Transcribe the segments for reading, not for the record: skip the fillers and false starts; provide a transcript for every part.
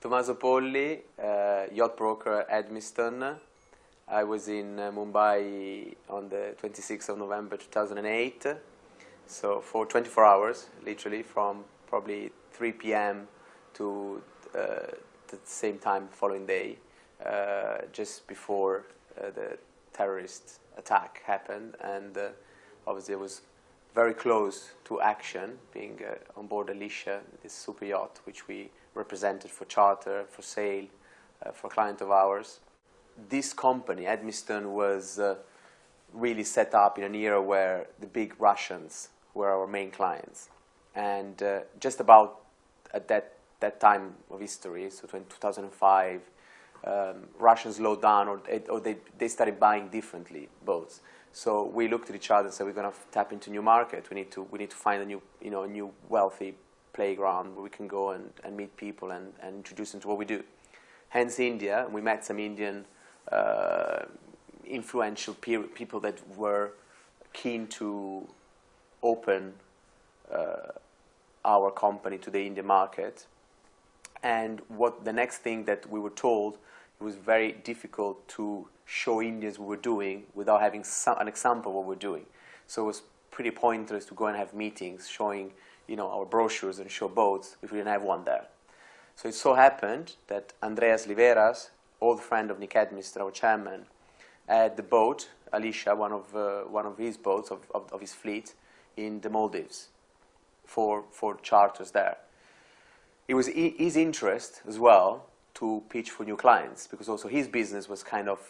Tommaso Polli, yacht broker at Edmiston. I was in Mumbai on the 26th of November 2008, so for 24 hours, literally, from probably 3 p.m. to the same time the following day, just before the terrorist attack happened, and obviously it was very close to action, being on board Alicia, this super yacht which we represented for charter, for sale, for a client of ours. This company, Edmiston, was really set up in an era where the big Russians were our main clients. And just about at that time of history, so 2005, Russians slowed down, or they started buying differently boats. So we looked at each other and said, we're going to tap into a new market. We need to find a new, a new wealthy playground where we can go and meet people and introduce them to what we do. Hence India. We met some Indian influential people that were keen to open our company to the Indian market. And what the next thing that we were told, it was very difficult to show Indians what we're doing without having an example of what we're doing. So it was pretty pointless to go and have meetings showing, our brochures and show boats if we didn't have one there. So it so happened that Andreas Liveras, old friend of Nick Edmiston, our chairman, had the boat, Alicia, one of his boats of his fleet, in the Maldives for charters there. It was his interest as well to pitch for new clients, because also his business was kind of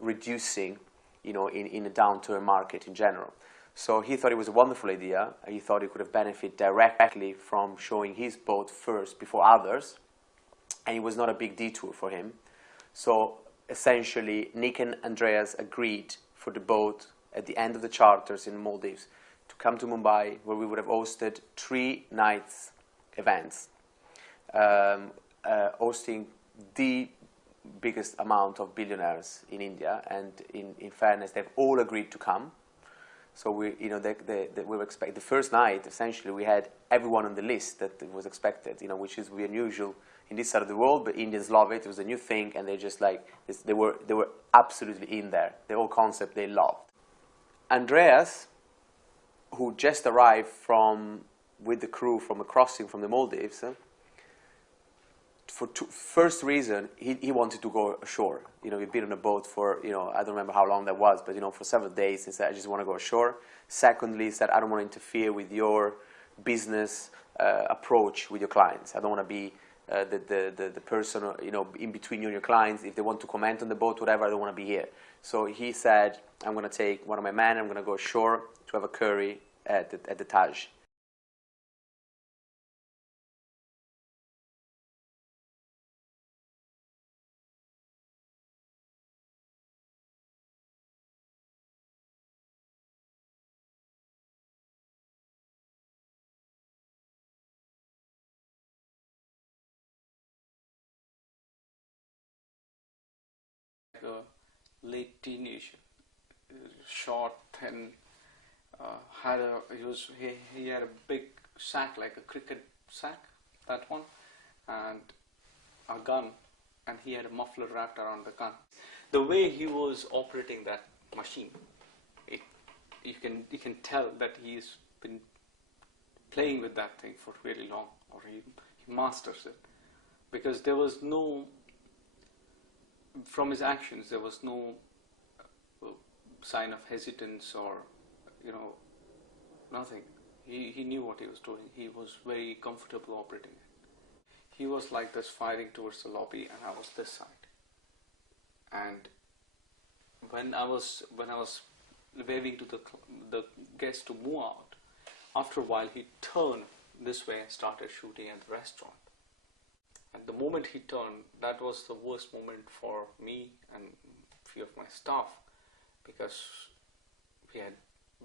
reducing, in a downturn market in general. So he thought it was a wonderful idea. He thought he could have benefited directly from showing his boat first before others, and it was not a big detour for him. So essentially, Nick and Andreas agreed for the boat at the end of the charters in the Maldives to come to Mumbai, where we would have hosted 3 nights events, hosting the biggest amount of billionaires in India, and in fairness, they've all agreed to come. So we were expecting the first night. Essentially, we had everyone on the list that was expected, which is unusual in this side of the world. But Indians love it. It was a new thing, and they just they were absolutely in there. The whole concept they loved. Andreas, who just arrived with the crew from a crossing from the Maldives. First reason, he wanted to go ashore. He'd been on a boat for, I don't remember how long that was, but, for several days. He said, I just want to go ashore. Secondly, he said, I don't want to interfere with your business approach with your clients. I don't want to be the person, in between you and your clients. If they want to comment on the boat, whatever, I don't want to be here. So he said, I'm going to take one of my men, I'm going to go ashore to have a curry at the Taj. A late teenage, short, thin, he had a big sack, like a cricket sack, that one, and a gun, and he had a muffler wrapped around the gun. The way he was operating that machine, you can tell that he's been playing with that thing for really long, or he masters it, because there was no. From his actions, there was no sign of hesitance or, nothing. He knew what he was doing. He was very comfortable operating it. He was like this, firing towards the lobby, and I was this side. And when I was waving to the guests to move out, after a while he turned this way and started shooting at the restaurant. And the moment he turned, that was the worst moment for me and a few of my staff, because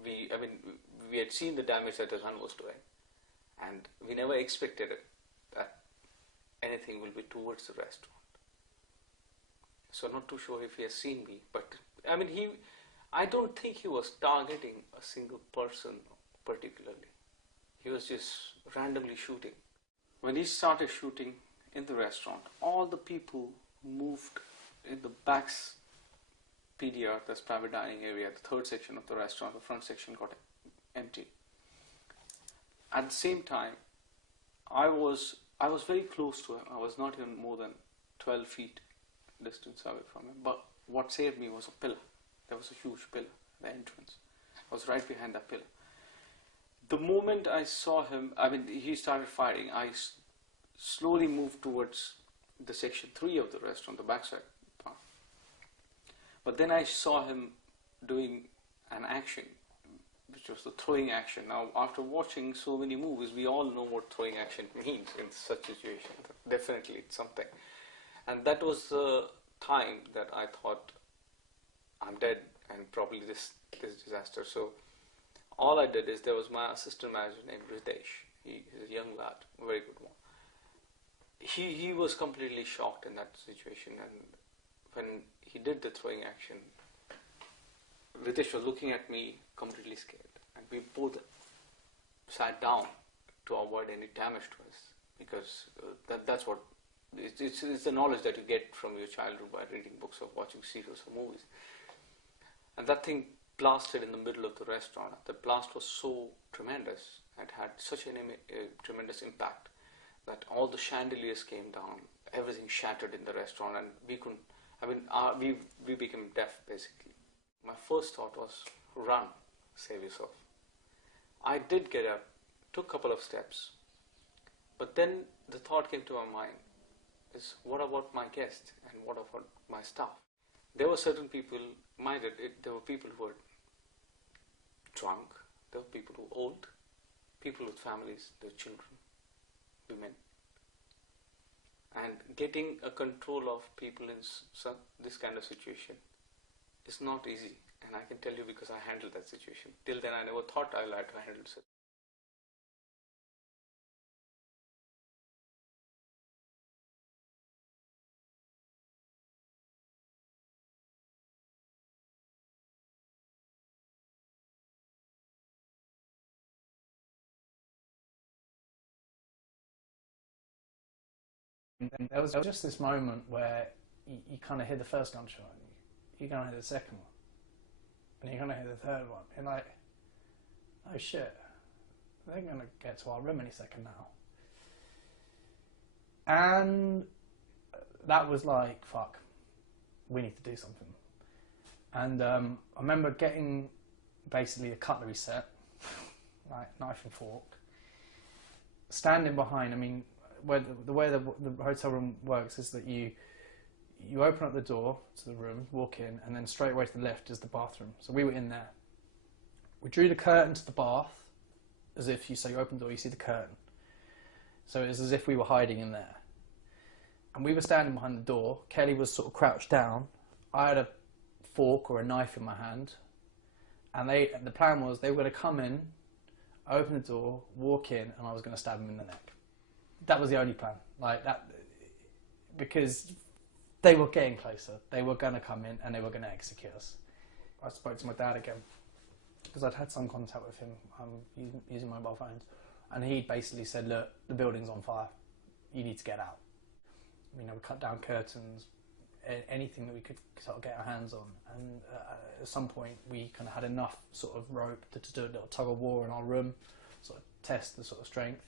we had seen the damage that the gun was doing, and we never expected it, that anything will be towards the restaurant. So not too sure if he has seen me, but I don't think he was targeting a single person particularly. He was just randomly shooting. When he started shooting, in the restaurant, all the people moved in the back's PDR, that's private dining area, the third section of the restaurant. The front section got empty. At the same time, I was very close to him. I was not even more than 12 feet distance away from him. But what saved me was a pillar. There was a huge pillar at the entrance. I was right behind that pillar. The moment I saw him, he started fighting. I slowly moved towards the section 3 of the restaurant, the backside part. But then I saw him doing an action, which was the throwing action. Now, after watching so many movies, we all know what throwing action means in such situations. Definitely, it's something. And that was the time that I thought, I'm dead, and probably this disaster. So all I did is, there was my assistant manager named Ritesh. He's a young lad, a very good one. He was completely shocked in that situation, and when he did the throwing action, Ritesh was looking at me completely scared, and we both sat down to avoid any damage to us, because that's what it's the knowledge that you get from your childhood by reading books or watching serials or movies. And that thing blasted in the middle of the restaurant. The blast was so tremendous and had such a tremendous impact that all the chandeliers came down, everything shattered in the restaurant, and we couldn't. We became deaf basically. My first thought was, run, save yourself. I did get up, took a couple of steps, but then the thought came to my mind is, what about my guests and what about my staff? There were certain people, there were people who were drunk, there were people who were old, people with families, their children, women. And getting a control of people in this kind of situation is not easy. And I can tell you, because I handled that situation. Till then, I never thought I had to handle it. And there was just this moment where you kind of hear the first gunshot, you're going to hear the second one, and you're going to hear the third one. You're like, oh shit, they're going to get to our room any second now. And that was like, fuck, we need to do something. And I remember getting basically a cutlery set, like knife and fork, standing behind. The way the hotel room works is that you open up the door to the room, walk in, and then straight away to the left is the bathroom. So we were in there. We drew the curtain to the bath, as if you open the door, you see the curtain. So it was as if we were hiding in there. And we were standing behind the door. Kelly was sort of crouched down. I had a fork or a knife in my hand. And the plan was they were going to come in, open the door, walk in, and I was going to stab them in the neck. That was the only plan, like that, because they were getting closer. They were going to come in and they were going to execute us. I spoke to my dad again, because I'd had some contact with him using mobile phones, and he basically said, look, the building's on fire, you need to get out. We cut down curtains, anything that we could sort of get our hands on, and at some point we kind of had enough sort of rope to do a little tug of war in our room, sort of test the sort of strength.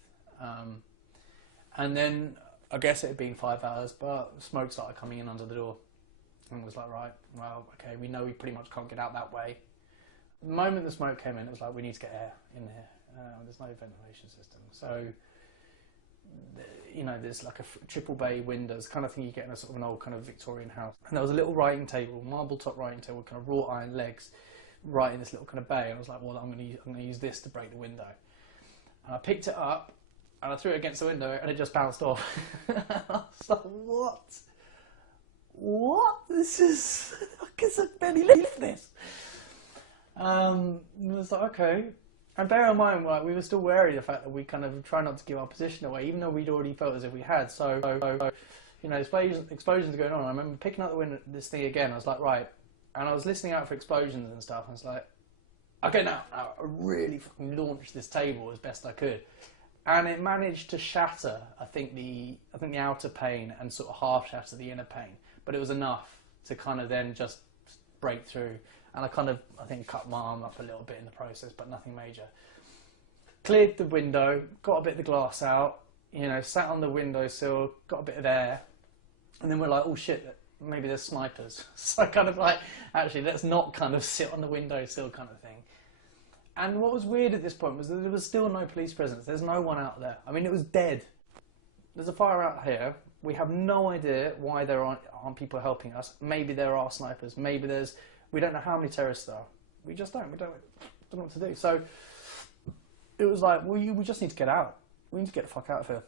And then, I guess it had been 5 hours, but smoke started coming in under the door. And it was like, right, well, okay, we know we pretty much can't get out that way. The moment the smoke came in, it was like, we need to get air in here. There's no ventilation system. So, there's like a triple bay windows, kind of thing you get in a sort of an old kind of Victorian house. And there was a little writing table, marble top writing table, kind of wrought iron legs, right in this little kind of bay. And I was like, well, I'm going to use this to break the window. And I picked it up, and I threw it against the window, and it just bounced off. I was like, what? What? This is... I guess I barely lift this. I was like, okay. And bear in mind, we were still wary of the fact that we kind of try not to give our position away, even though we'd already felt as if we had. So explosions are going on. I remember picking up this thing again. I was like, right. And I was listening out for explosions and stuff. I was like, okay, now I really fucking launched this table as best I could. and it managed to shatter, I think the outer pane and sort of half shatter the inner pane, but it was enough to kind of then just break through. And I think cut my arm up a little bit in the process, but nothing major. Cleared the window, got a bit of the glass out, you know, sat on the windowsill, got a bit of air, and then we're like, oh shit, maybe there's snipers. So kind of like, actually, let's not kind of sit on the windowsill kind of thing. And what was weird at this point was that there was still no police presence. There's no one out there. I mean, it was dead. There's a fire out here. We have no idea why there aren't people helping us. Maybe there are snipers. Maybe there's... We don't know how many terrorists there are. We just don't. We don't know what to do. So it was like, well, we just need to get out. We need to get the fuck out of here.